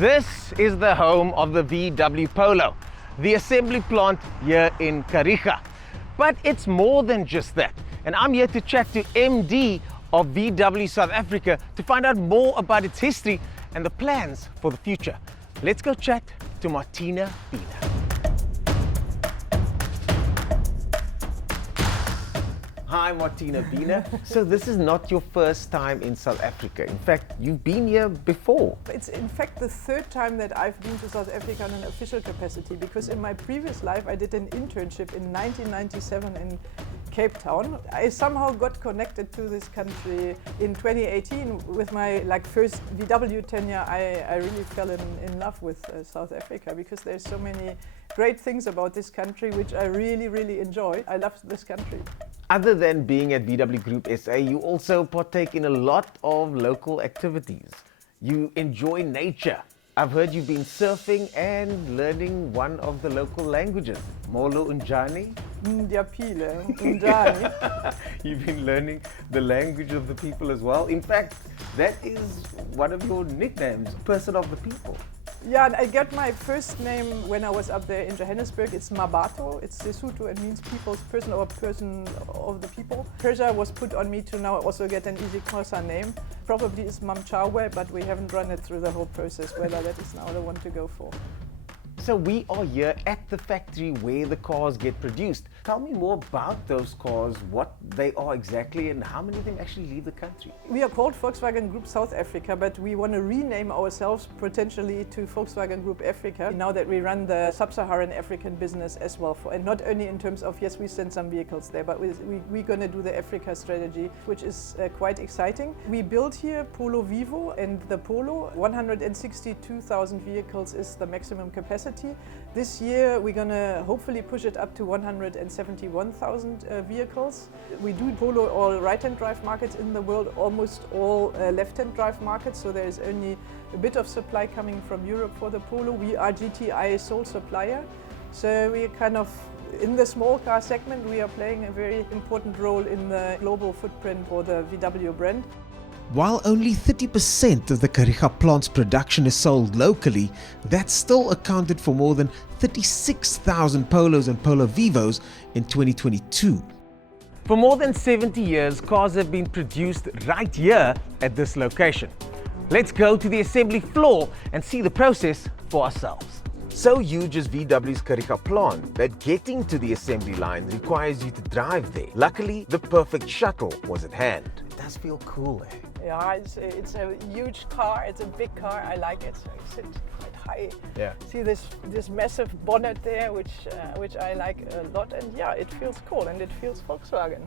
This is the home of the VW Polo, the assembly plant here in Kariga. But it's more than just that. And I'm here to chat to MD of VW South Africa to find out more about its history and the plans for the future. Let's go chat to Martina, Biene. Hi Martina, Biene. So this is not your first time in South Africa. In fact, you've been here before. It's in fact the third time that I've been to South Africa in an official capacity, because in my previous life I did an internship in 1997 in Cape Town. I somehow got connected to this country in 2018 with my first VW tenure. I really fell in love with South Africa because there's so many great things about this country which I really enjoy. I love this country. Other than being at VW Group SA, you also partake in a lot of local activities. You enjoy nature. I've heard you've been surfing and learning one of the local languages, Molo Unjani. Ndiapile, Unjani. You've been learning the language of the people as well. In fact, that is one of your nicknames, Person of the People. Yeah, and I got my first name when I was up there in Johannesburg. It's Mabato, it's Sesotho, it means people's person or person of the people. Pressure was put on me to now also get an easy Xhosa name. Probably is Mamchawe, but we haven't run it through the whole process, whether that is now the one to go for. So we are here at the factory where the cars get produced. Tell me more about those cars, what they are exactly, and how many of them actually leave the country. We are called Volkswagen Group South Africa, but we want to rename ourselves potentially to Volkswagen Group Africa, now that we run the sub-Saharan African business as well. And not only in terms of, yes, we send some vehicles there, but we're going to do the Africa strategy, which is quite exciting. We built here Polo Vivo and the Polo. 162,000 vehicles is the maximum capacity. This year we're going to hopefully push it up to 171,000 vehicles. We do Polo all right-hand drive markets in the world, almost all left-hand drive markets, so there is only a bit of supply coming from Europe for the Polo. We are GTI sole supplier, so we're kind of in the small car segment. We are playing a very important role in the global footprint for the VW brand. While only 30% of the Kariga plant's production is sold locally, that still accounted for more than 36,000 Polos and Polo Vivos in 2022. For more than 70 years, cars have been produced right here at this location. Let's go to the assembly floor and see the process for ourselves. So huge is VW's Kariga plant that getting to the assembly line requires you to drive there. Luckily, the perfect shuttle was at hand. It does feel cool, eh? Yeah, it's a huge car. It's a big car. I like it. So you sit quite high. Yeah. See this massive bonnet there, which I like a lot. And yeah, it feels cool and it feels Volkswagen.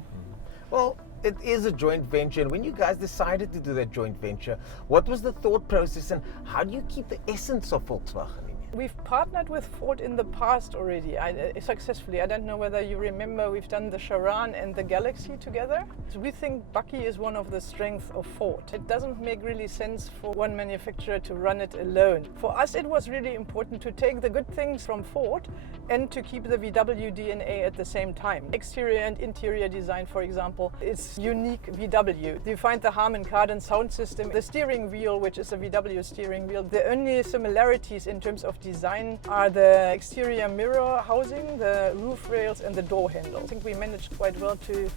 Well, it is a joint venture, and when you guys decided to do that joint venture, what was the thought process and how do you keep the essence of Volkswagen in it? We've partnered with Ford in the past already, successfully. I don't know whether you remember, we've done the Charan and the Galaxy together. So we think Bakkie is one of the strengths of Ford. It doesn't make really sense for one manufacturer to run it alone. For us, it was really important to take the good things from Ford and to keep the VW DNA at the same time. Exterior and interior design, for example, is unique VW. You find the Harman Kardon sound system, the steering wheel, which is a VW steering wheel. The only similarities in terms of design are the exterior mirror housing, the roof rails and the door handle. I think we managed quite well to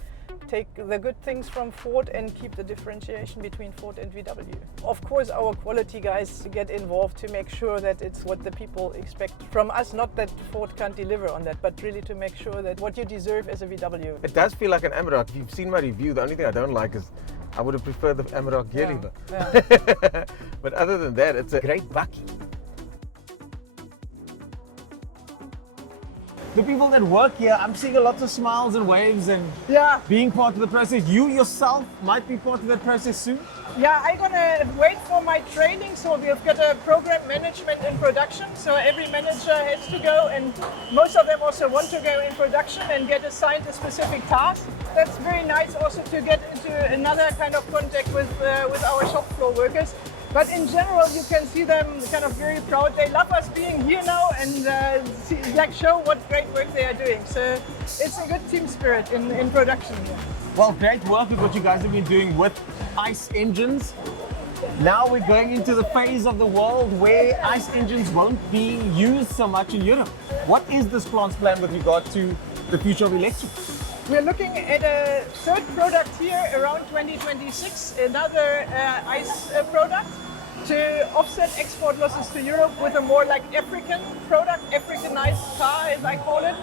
take the good things from Ford and keep the differentiation between Ford and VW. Of course, our quality guys get involved to make sure that it's what the people expect from us. Not that Ford can't deliver on that, but really to make sure that what you deserve as a VW. It does feel like an Amarok. If you've seen my review, the only thing I don't like is I would have preferred the Amarok Gear. Yeah. But other than that, it's a great Bakkie. The people that work here, I'm seeing a lot of smiles and waves and being part of the process. You yourself might be part of that process soon. Yeah, I'm gonna wait for my training. So we've got a program management in production. So every manager has to go, and most of them also want to go in production and get assigned a specific task. That's very nice also to get into another kind of contact with our shop floor workers. But in general, you can see them kind of very proud. They love us being here now and show what great work they are doing. So it's a good team spirit in production here. Well, great work with what you guys have been doing with ICE engines. Now we're going into the phase of the world where ICE engines won't be used so much in Europe. What is this plant's plan with regard to the future of electric? We're looking at a third product here around 2026, another ICE product to offset export losses to Europe with a more like African product, Africanized car as I call it.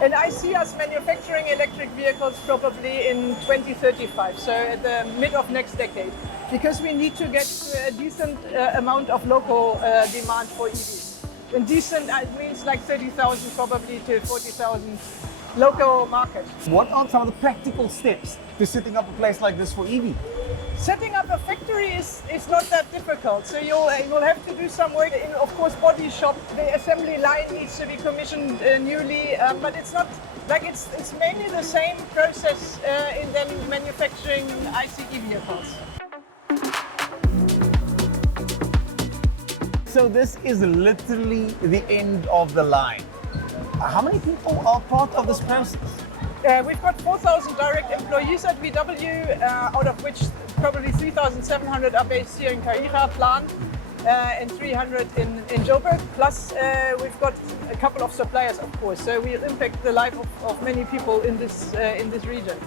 And I see us manufacturing electric vehicles probably in 2035, so at the mid of next decade, because we need to get to a decent amount of local demand for EVs. And decent means like 30,000 probably to 40,000 local market. What are some of the practical steps to setting up a place like this for EV? Setting up a factory is not that difficult. So you'll have to do some work in, of course, body shop. The assembly line needs to be commissioned newly, but it's not like it's mainly the same process in then manufacturing ICE vehicles. So this is literally the end of the line. How many people are part of this process? We've got 4,000 direct employees at VW, out of which probably 3,700 are based here in Carrera plant and 300 in Joburg. Plus we've got a couple of suppliers, of course, so we'll impact the life of many people in this region.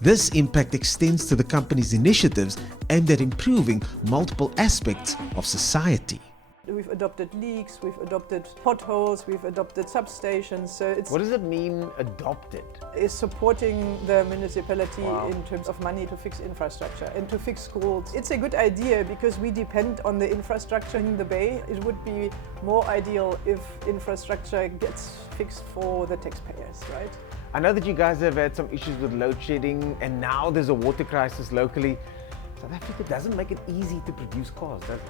This impact extends to the company's initiatives aimed at improving multiple aspects of society. We've adopted leaks, we've adopted potholes, we've adopted substations. So it's What does it mean, adopted? is supporting the municipality in terms of money to fix infrastructure and to fix schools. It's a good idea because we depend on the infrastructure in the Bay. It would be more ideal if infrastructure gets fixed for the taxpayers, right? I know that you guys have had some issues with load shedding and now there's a water crisis locally. South Africa doesn't make it easy to produce cars, does it?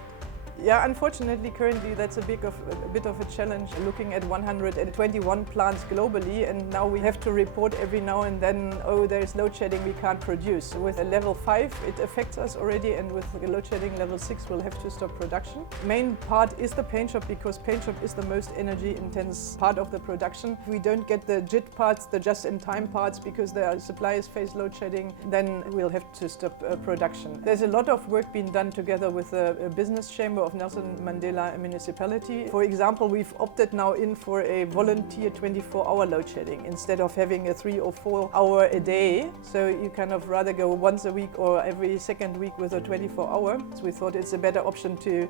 Yeah, unfortunately, currently that's a bit of a challenge, looking at 121 plants globally, and now we have to report every now and then, oh, there's load shedding, we can't produce. With a level 5, it affects us already, and with the load shedding level 6, we'll have to stop production. Main part is the paint shop, because paint shop is the most energy intense part of the production. If we don't get the JIT parts, the just-in-time parts, because the suppliers face load shedding, then we'll have to stop production. There's a lot of work being done together with the business chamber of Nelson Mandela municipality. For example, we've opted now in for a volunteer 24-hour load shedding instead of having a 3 or 4 hour a day. So you kind of rather go once a week or every second week with a 24-hour. So we thought it's a better option to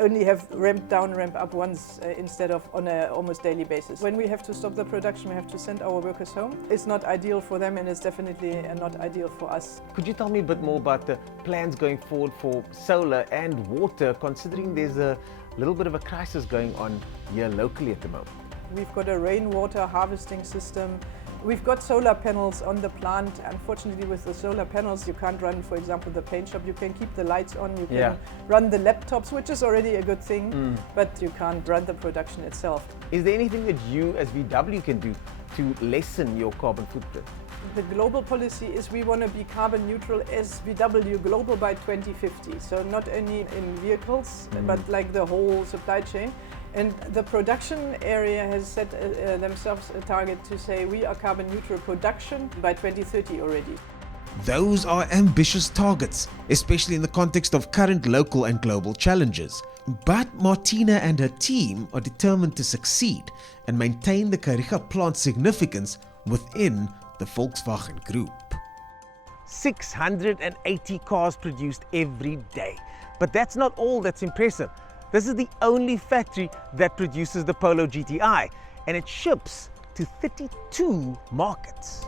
only have ramp down, ramp up once instead of on an almost daily basis. When we have to stop the production, we have to send our workers home. It's not ideal for them and it's definitely not ideal for us. Could you tell me a bit more about the plans going forward for solar and water, considering there's a little bit of a crisis going on here locally at the moment? We've got a rainwater harvesting system. We've got solar panels on the plant. Unfortunately, with the solar panels, you can't run, for example, the paint shop. You can keep the lights on, you can run the laptops, which is already a good thing, but you can't run the production itself. Is there anything that you as VW can do to lessen your carbon footprint? The global policy is we want to be carbon neutral as VW Global by 2050. So not only in vehicles, but like the whole supply chain. And the production area has set themselves a target to say we are carbon neutral production by 2030 already. Those are ambitious targets, especially in the context of current local and global challenges. But Martina and her team are determined to succeed and maintain the Carrera plant's significance within the Volkswagen Group. 680 cars produced every day. But that's not all that's impressive. This is the only factory that produces the Polo GTI, and it ships to 32 markets.